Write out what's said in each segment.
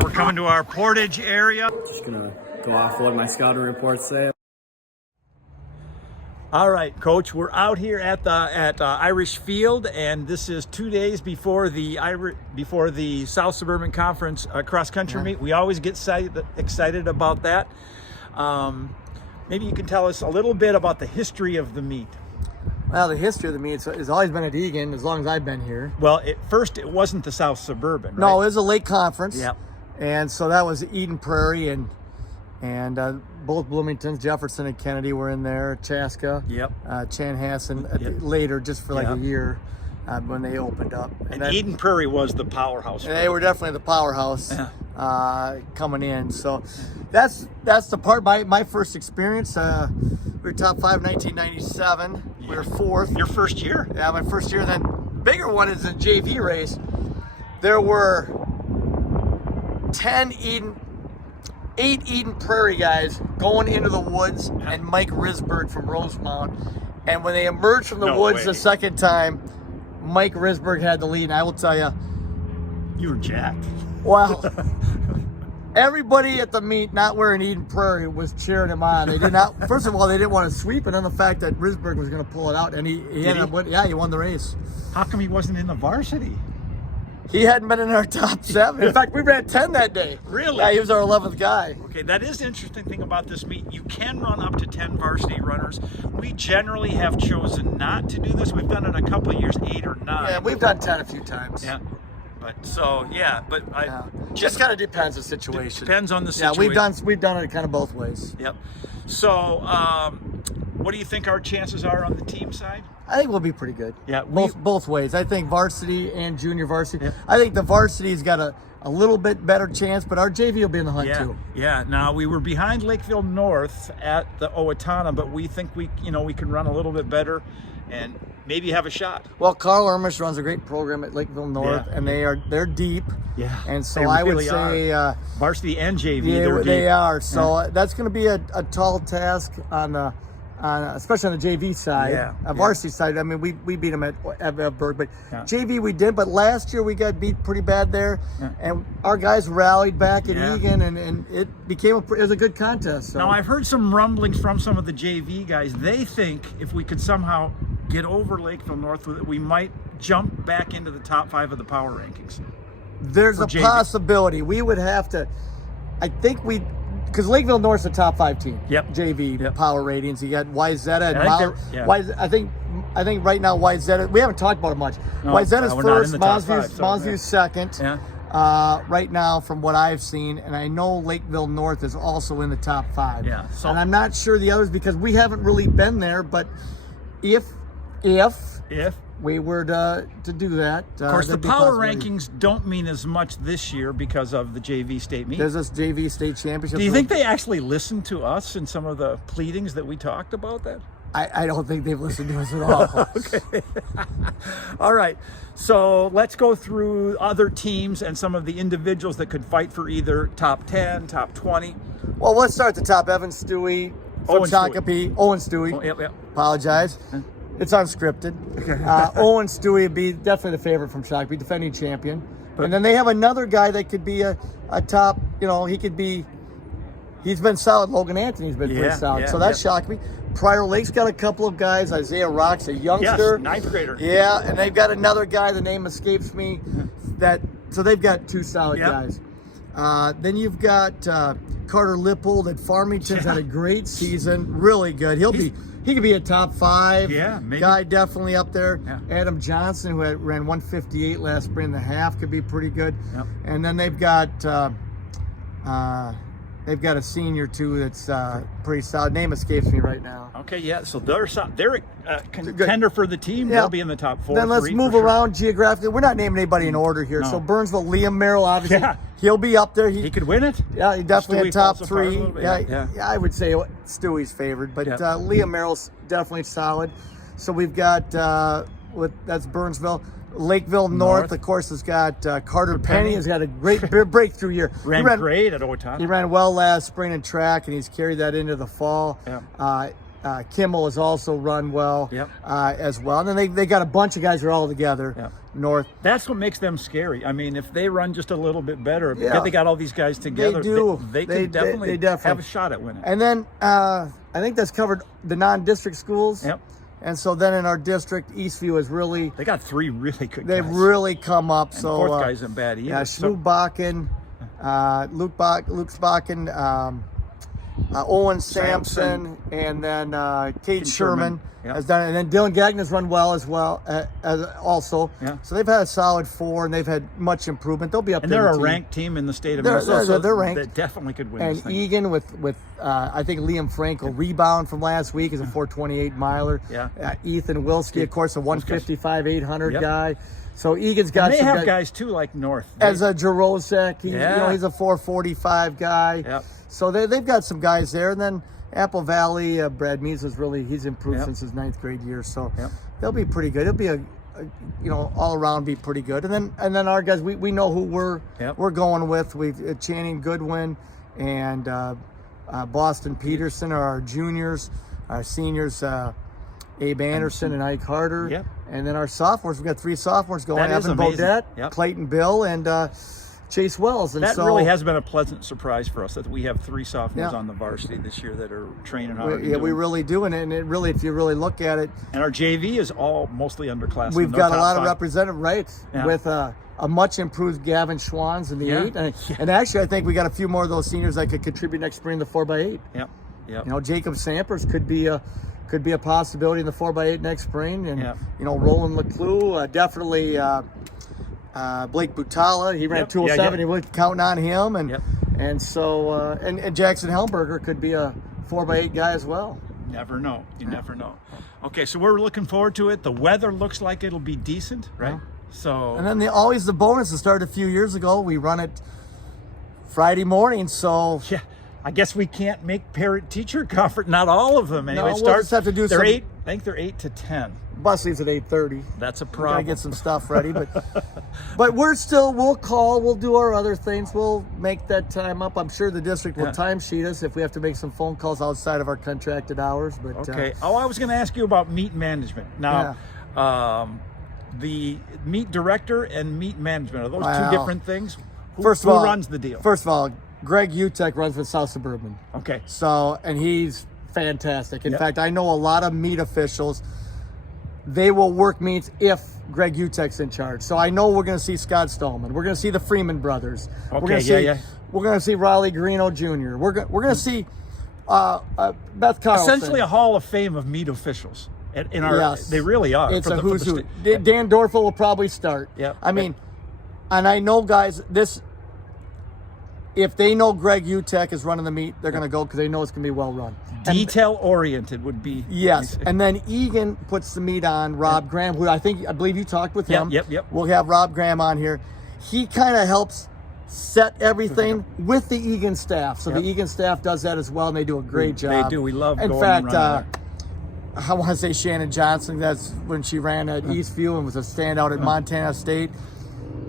right, we're coming to our Portage area. Just gonna go off what my scouting reports say. All right, Coach, we're out here at Irish Field, and this is 2 days before the South Suburban Conference cross country meet. We always get excited about that. Maybe you can tell us a little bit about the history of the meet. Well, the history of the meet has always been at Egan as long as I've been here. Well, at first it wasn't the South Suburban, right? No, it was a lake conference. Yep. And so that was Eden Prairie and both Bloomingtons, Jefferson and Kennedy were in there, Chaska. Yep. Chanhassen later, just for like a year when they opened up. And Eden Prairie was the powerhouse. They were definitely the powerhouse coming in. So that's the part. My first experience. We were top 5 1997. We were 4th. Your first year? Yeah, my first year. Then bigger one is the JV race. There were 8 Eden Prairie guys going into the woods, and Mike Risberg from Rosemount. And when they emerged from the woods the second time, Mike Risberg had the lead. And I will tell you, you were jacked. Well, everybody at the meet not wearing Eden Prairie was cheering him on. They did not. First of all, they didn't want to sweep it on the fact that Risberg was going to pull it out, and he won the race. How come he wasn't in the varsity? He hadn't been in our top 7. In fact, we ran 10 that day. Really? Yeah, he was our 11th guy. Okay, that is the interesting thing about this meet. You can run up to 10 varsity runners. We generally have chosen not to do this. We've done it a couple of years, 8 or 9. Yeah, we've done 10 a few times. Yeah. Just kind of depends on the situation. Depends on the situation. Yeah, we've done it kind of both ways. Yep. So, what do you think our chances are on the team side? I think we'll be pretty good. Yeah, both ways. I think varsity and junior varsity. Yeah. I think the varsity's got a little bit better chance, but our JV will be in the hunt too. Yeah. Now we were behind Lakeville North at the Owatonna, but we think we can run a little bit better and maybe have a shot. Well, Carl Ermish runs a great program at Lakeville North, and they're deep. Yeah. And so I would say varsity and JV. Yeah, they are. So that's going to be a tall task on especially on the JV side. Varsity side, I mean, we beat them at Berg, but JV we did. But last year we got beat pretty bad there, and our guys rallied back at Egan, and it was a good contest. So. Now I've heard some rumblings from some of the JV guys. They think if we could somehow get over Lakeville North with it, we might jump back into the top 5 of the power rankings. There's a possibility. We would have to. I think because Lakeville North's a top 5 team. Yep. JV power ratings. You got Wyzetta and I think right now Wyzetta. We haven't talked about it much. No, Wyzetta's first. Mosview's second. Yeah. Right now, from what I've seen, and I know Lakeville North is also in the top 5. Yeah. And I'm not sure the others because we haven't really been there. But if we were to do that. Of course, the power rankings don't mean as much this year because of the JV state meet. There's this JV state championship. Do you think they actually listened to us in some of the pleadings that we talked about that? I don't think they've listened to us at all. Okay. All right. So let's go through other teams and some of the individuals that could fight for either top 10, top 20. Well, let's start at the top. Evan Stewie from Shakopee. Owen Stewie. Oh, yep. Apologize. It's unscripted. Owen Stewie would be definitely the favorite from Shakopee, defending champion. And then they have another guy that could be a top, he's been solid. Logan Anthony's been pretty solid. So that's Shakopee. Prior Lake's got a couple of guys. Isaiah Rock's a youngster. Yes, 9th grader. Yeah, and they've got another guy, the name escapes me, so they've got 2 solid guys. Then you've got Carter Lippold at Farmington's had a great season, really good. He could be a top 5 guy, definitely up there. Yeah. Adam Johnson, who ran 158 last spring and a half, could be pretty good. Yep. And then they've got a senior too that's pretty solid. Name escapes me right now. Okay, yeah. So they're a contender for the team. Yeah. They'll be in the top 4. Then let's move around geographically. We're not naming anybody in order here. No. So Burnsville, Liam Merrill, obviously, he'll be up there. He could win it. Yeah, he definitely had top 3. Yeah, I would say Stewie's favored, but Liam Merrill's definitely solid. So we've got that's Burnsville. Lakeville North, of course, has got Carter Penny. Has got a great breakthrough year. He ran great at Owatonna. He ran well last spring in track, and he's carried that into the fall. Yeah. Kimmel has also run well as well. And then they got a bunch of guys who are all together north. That's what makes them scary. I mean, if they run just a little bit better, because they got all these guys together, they could definitely have a shot at winning. And then I think that's covered the non-district schools. Yep. And so then in our district, Eastview is really... They got 3 really good guys. They've really come up. And so the 4th guy isn't bad either. Yeah, Shmuel Bakken, Luke Bakken, Owen Sampson, and then Kate Sherman has done it. And then Dylan Gagner's run well as also. Yeah. So they've had a solid 4, and they've had much improvement. They'll be up and there. And they're a ranked team in the state of Minnesota. So they're ranked. They definitely could win and this thing. Egan with I think Liam Frankel rebound from last week is a 428 miler. Yeah. Ethan Wilski, of course, a 155 800 guy. So Egan's got and they some have guys too, like North. As a Jarosek, he's a 445 guy. Yep. So they've got some guys there. And then Apple Valley, Brad Mees he's improved since his 9th grade year. So they'll be pretty good. It'll be all around be pretty good. And then our guys, we know who we're going with. We've Channing Goodwin and Boston Peterson are our juniors. Our seniors, Abe Anderson and Ike Harder. Yep. And then our sophomores, we've got 3 sophomores going. That is Evan amazing. Bodette, Clayton Bill, and Chase Wells. And that really has been a pleasant surprise for us that we have 3 sophomores on the varsity this year that are training hard. We really do. And it really, if you really look at it. And our JV is all mostly underclassmen. We've got a lot of representative rights with a much improved Gavin Schwans in the 8. And actually, I think we got a few more of those seniors that could contribute next spring in the 4x8. Yep. Jacob Sampers could be a possibility in the 4x8 next spring. And, Roland Leclue, definitely Blake Butala. He ran 207. He was counting on him. And so, and Jackson Helmberger could be a 4x8 guy as well. Never know. You never know. Okay, so we're looking forward to it. The weather looks like it'll be decent, right? So. And then always the bonus that started a few years ago. We run it Friday morning, so. Yeah. I guess we can't make parent-teacher conference. Not all of them, anyway. No, we'll just have to do some. 8. I think they're 8 to 10. Bus leaves at 8:30. That's a We're problem. gonna get some stuff ready, but we'll call. We'll do our other things. We'll make that time up. I'm sure the district will timesheet us if we have to make some phone calls outside of our contracted hours. But okay. I was going to ask you about meet management. Now, the meet director and meet management, are those 2 different things? Who runs the deal? First of all, Greg Utek runs with South Suburban. Okay. So, and he's fantastic. In fact, I know a lot of meet officials. They will work meets if Greg Utek's in charge. So I know we're going to see Scott Stallman. We're going to see the Freeman brothers. Okay, we're going to see Raleigh Greeno Jr. We're going to see Beth Carlson. Essentially a hall of fame of meet officials. In our, they really are. It's a who's who. Dan Dorfel will probably start. Yeah. I mean, and I know guys, if they know Greg Utek is running the meet, they're going to go because they know it's going to be well run. Detail-oriented would be. Yes, and then Egan puts the meet on Rob Graham, who I believe you talked with him. Yep. We'll have Rob Graham on here. He kind of helps set everything with the Egan staff. So the Egan staff does that as well, and they do a great job. They do. We love in going fact, and running there. I want to say Shannon Johnson, that's when she ran at Eastview and was a standout at Montana State.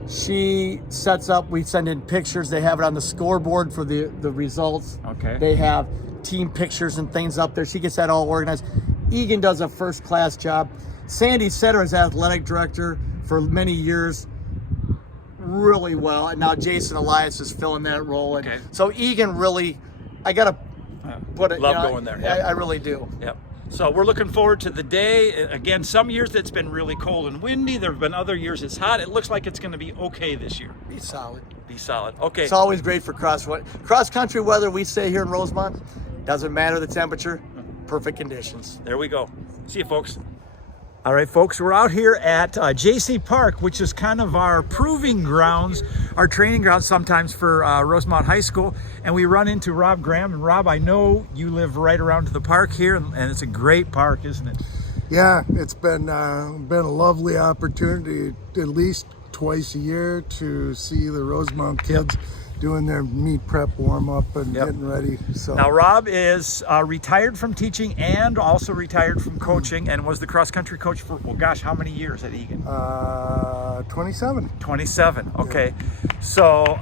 She sets up, we send in pictures. They have it on the scoreboard for the results. Okay. They have team pictures and things up there. She gets that all organized. Egan does a first-class job. Sandy Setter is athletic director for many years, really well. And now Jason Elias is filling that role. And so Egan really, I got to put it. Love going there. Yep. I really do. Yep. So we're looking forward to the day. Again, some years it's been really cold and windy. There have been other years it's hot. It looks like it's going to be okay this year. Be solid. Be solid. Okay. It's always great for cross-country weather. We say here in Rosemont, doesn't matter the temperature, perfect conditions. There we go. See you, folks. All right, folks, we're out here at J.C. Park, which is kind of our proving grounds, our training grounds sometimes for Rosemont High School. And we run into Rob Graham. And Rob, I know you live right around to the park here, and it's a great park, isn't it? Yeah, it's been a lovely opportunity. At least twice a year to see the Rosemount kids doing their meet prep warm up and getting ready. So now Rob is retired from teaching and also retired from coaching, and was the cross country coach for, well, gosh, how many years at Egan? 27. 27. Okay. So,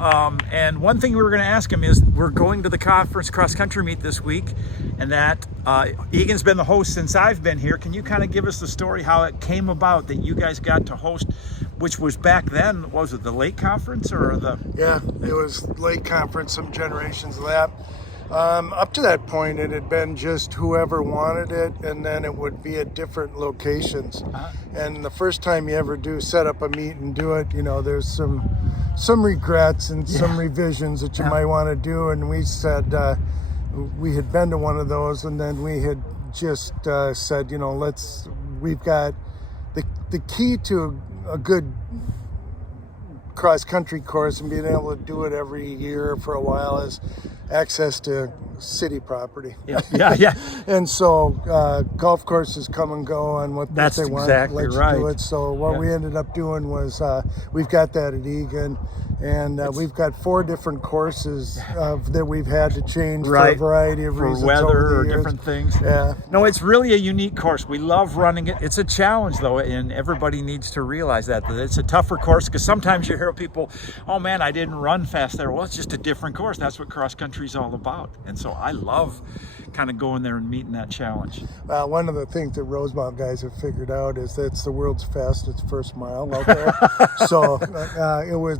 and one thing we were going to ask him is, we're going to the conference cross country meet this week, and that Egan's been the host since I've been here. Can you kind of give us the story how it came about that you guys got to host, which was back then, what was it, the lake conference or the? Yeah, it was lake conference, some generations of that. Up to that point, it had been just whoever wanted it, and then it would be at different locations. And the first time you ever do set up a meet and do it, you know, there's some regrets and some revisions that you might want to do. And we said, we had been to one of those, and then we had just said, you know, we've got the key to a good cross-country course and being able to do it every year for a while is access to city property. Yeah. And so golf courses come and go on what That's they want. exactly Let you right. do it. So what we ended up doing was we've got that at Egan, and we've got 4 different courses that we've had to change for a variety of reasons. For weather or years. different things. Yeah. No, it's really a unique course. We love running it. It's a challenge, though, and everybody needs to realize that it's a tougher course, because sometimes you hear people, oh man, I didn't run fast there. Well, it's just a different course. That's what cross country is all about. And so I love kind of going there and meeting that challenge. One of the things that Rosemount guys have figured out is that it's the world's fastest first mile out there. So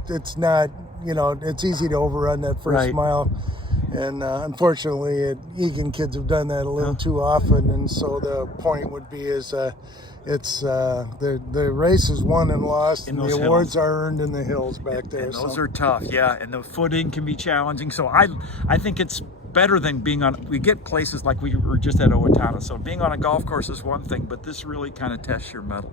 it's not, you know, it's easy to overrun that first mile. And unfortunately, Egan kids have done that a little too often. And so the point would be is it's the race is won and lost, and the awards are earned in the hills back there. And those are tough, and the footing can be challenging. So I think it's better than being on, we get places like we were just at Owatonna. So being on a golf course is one thing, but this really kind of tests your mettle.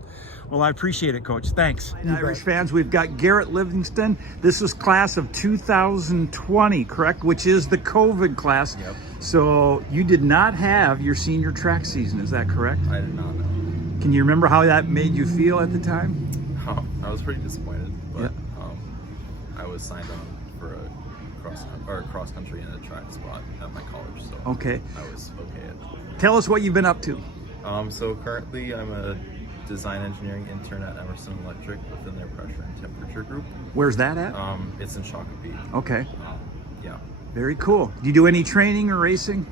Well, I appreciate it, Coach. Thanks. Irish fans, we've got Garrett Livingston. This is class of 2020, correct? Which is the COVID class. Yep. So you did not have your senior track season, is that correct? I did not know. Can you remember how that made you feel at the time? I was pretty disappointed, but I was signed on for a cross country and a track spot at my college, so I was okay. Tell us what you've been up to. So currently I'm a design engineering intern at Emerson Electric within their pressure and temperature group. Where's that at? It's in Shakopee. Okay. Yeah. Very cool. Do you do any training or racing?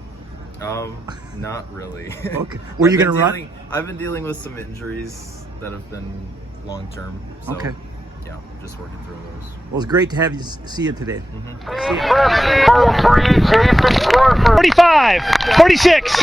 Not really. Okay. Were you going to run? I've been dealing with some injuries that have been long term. So, yeah, just working through those. Well, it's great to have you see you today. 45, 46.